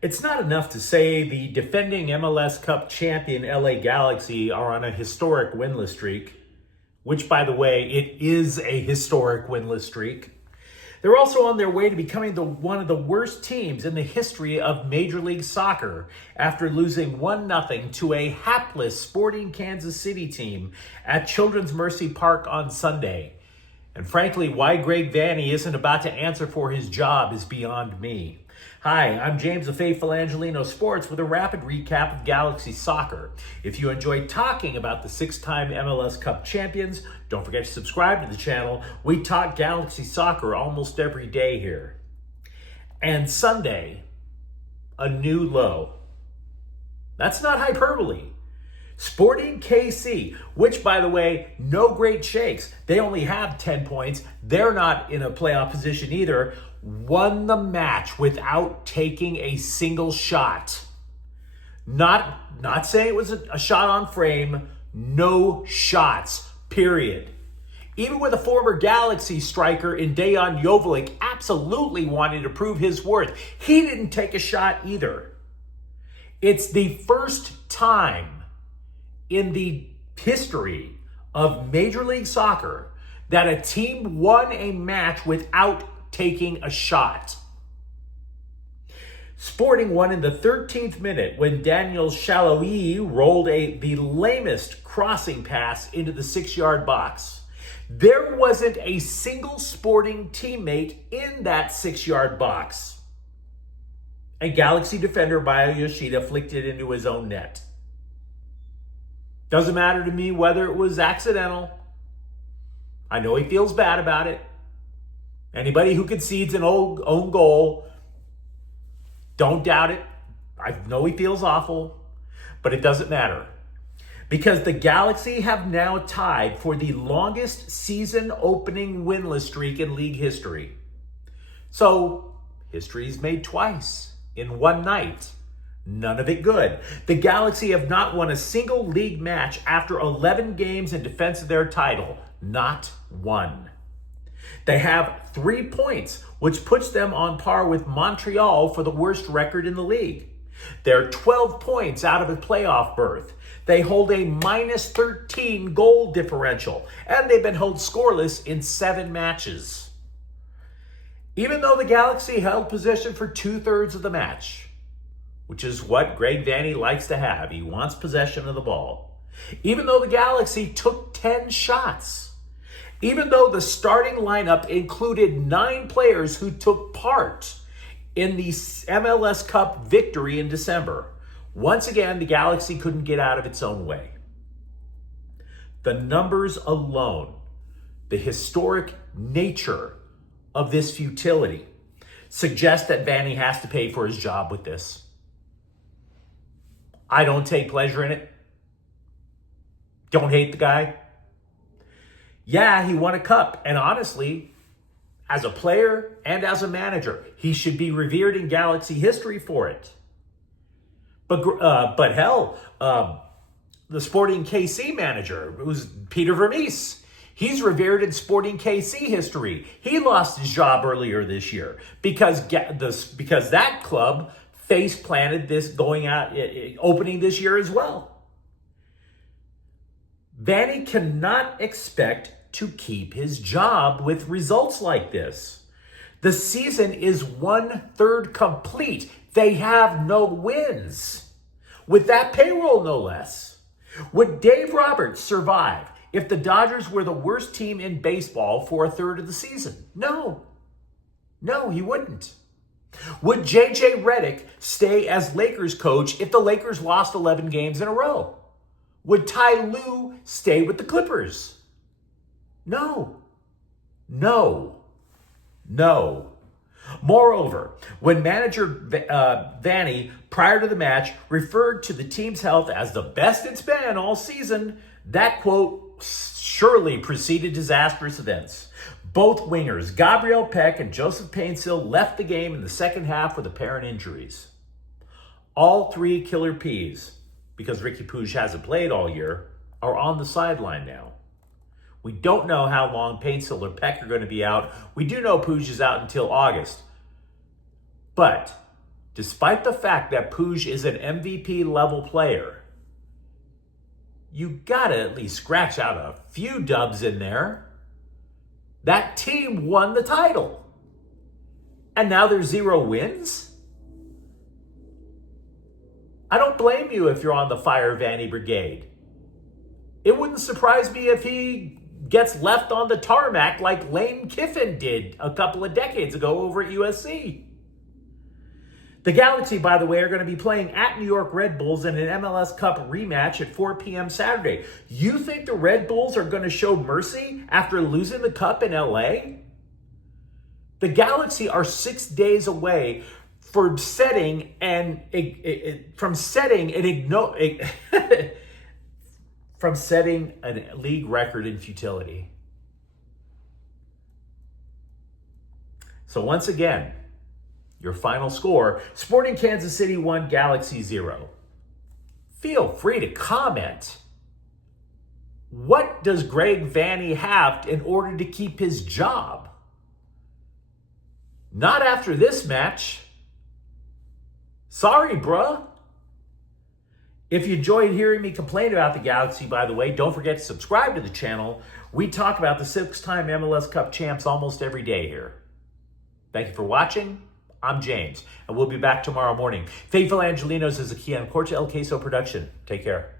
It's not enough to say the defending MLS Cup champion LA Galaxy are on a historic winless streak, which, by the way, it is a historic winless streak. They're also on their way to becoming one of the worst teams in the history of Major League Soccer after losing 1-0 to a hapless Sporting Kansas City team at Children's Mercy Park on Sunday. And frankly, why Greg Vanney isn't about to answer for his job is beyond me. Hi, I'm James the Faithful Angelino Sports with a rapid recap of Galaxy Soccer. If you enjoy talking about the 6-time MLS Cup champions, don't forget to subscribe to the channel. We talk Galaxy Soccer almost every day here. And Sunday, a new low. That's not hyperbole. Sporting KC, which, by the way, no great shakes. They only have 10 points. They're not in a playoff position either. Won the match without taking a single shot. Not saying it was a shot on frame. No shots, period. Even with a former Galaxy striker in Dejan Joveljic absolutely wanting to prove his worth, he didn't take a shot either. It's the first time in the history of Major League Soccer that a team won a match without taking a shot. Sporting won in the 13th minute when Daniel Chaloui rolled the lamest crossing pass into the 6-yard box. There wasn't a single Sporting teammate in that 6-yard box. A Galaxy defender, Bayo Yoshida, flicked it into his own net. Doesn't matter to me whether it was accidental. I know he feels bad about it. Anybody who concedes an own goal, don't doubt it. I know he feels awful, but it doesn't matter. Because the Galaxy have now tied for the longest season opening winless streak in league history. So, history's made twice in one night. None of it good. The Galaxy have not won a single league match after 11 games in defense of their title. Not one. They have 3 points, which puts them on par with Montreal for the worst record in the league. They're 12 points out of a playoff berth. They hold a minus 13 goal differential, and they've been held scoreless in 7 matches. Even though the Galaxy held possession for 2/3 of the match, which is what Greg Vanney likes to have. He wants possession of the ball. Even though the Galaxy took 10 shots. Even though the starting lineup included 9 players who took part in the MLS Cup victory in December. Once again, the Galaxy couldn't get out of its own way. The numbers alone, the historic nature of this futility, suggest that Vanney has to pay for his job with this. I don't take pleasure in it. Don't hate the guy. Yeah, he won a cup. And honestly, as a player and as a manager, he should be revered in Galaxy history for it. But hell, the Sporting KC manager, it was Peter Vermees. He's revered in Sporting KC history. He lost his job earlier this year because that club face planted this opening this year as well. Vanney cannot expect to keep his job with results like this. The season is 1/3 complete. They have no wins. With that payroll, no less. Would Dave Roberts survive if the Dodgers were the worst team in baseball for 1/3 of the season? No. No, he wouldn't. Would J.J. Redick stay as Lakers coach if the Lakers lost 11 games in a row? Would Ty Lue stay with the Clippers? No. No. No. Moreover, when manager Vanney, prior to the match, referred to the team's health as the best it's been all season, that quote surely preceded disastrous events. Both wingers, Gabriel Peck and Joseph Painsil, left the game in the second half with apparent injuries. All 3 killer Ps, because Ricky Puig hasn't played all year, are on the sideline now. We don't know how long Painsil or Peck are going to be out. We do know Puig is out until August. But despite the fact that Puig is an MVP level player, you gotta at least scratch out a few dubs in there. That team won the title. And now there's 0 wins? I don't blame you if you're on the Fire Vanney Brigade. It wouldn't surprise me if he gets left on the tarmac like Lane Kiffin did a couple of decades ago over at USC. The Galaxy, by the way, are going to be playing at New York Red Bulls in an MLS Cup rematch at 4 p.m. Saturday. You think the Red Bulls are going to show mercy after losing the Cup in LA? The Galaxy are 6 days away from setting a league record in futility. So once again, your final score, Sporting Kansas City 1, Galaxy 0. Feel free to comment. What does Greg Vanney have in order to keep his job? Not after this match. Sorry, bruh. If you enjoyed hearing me complain about the Galaxy, by the way, don't forget to subscribe to the channel. We talk about the 6-time MLS Cup champs almost every day here. Thank you for watching. I'm James, and we'll be back tomorrow morning. Faithful Angelinos is a Kian Corte El Queso production. Take care.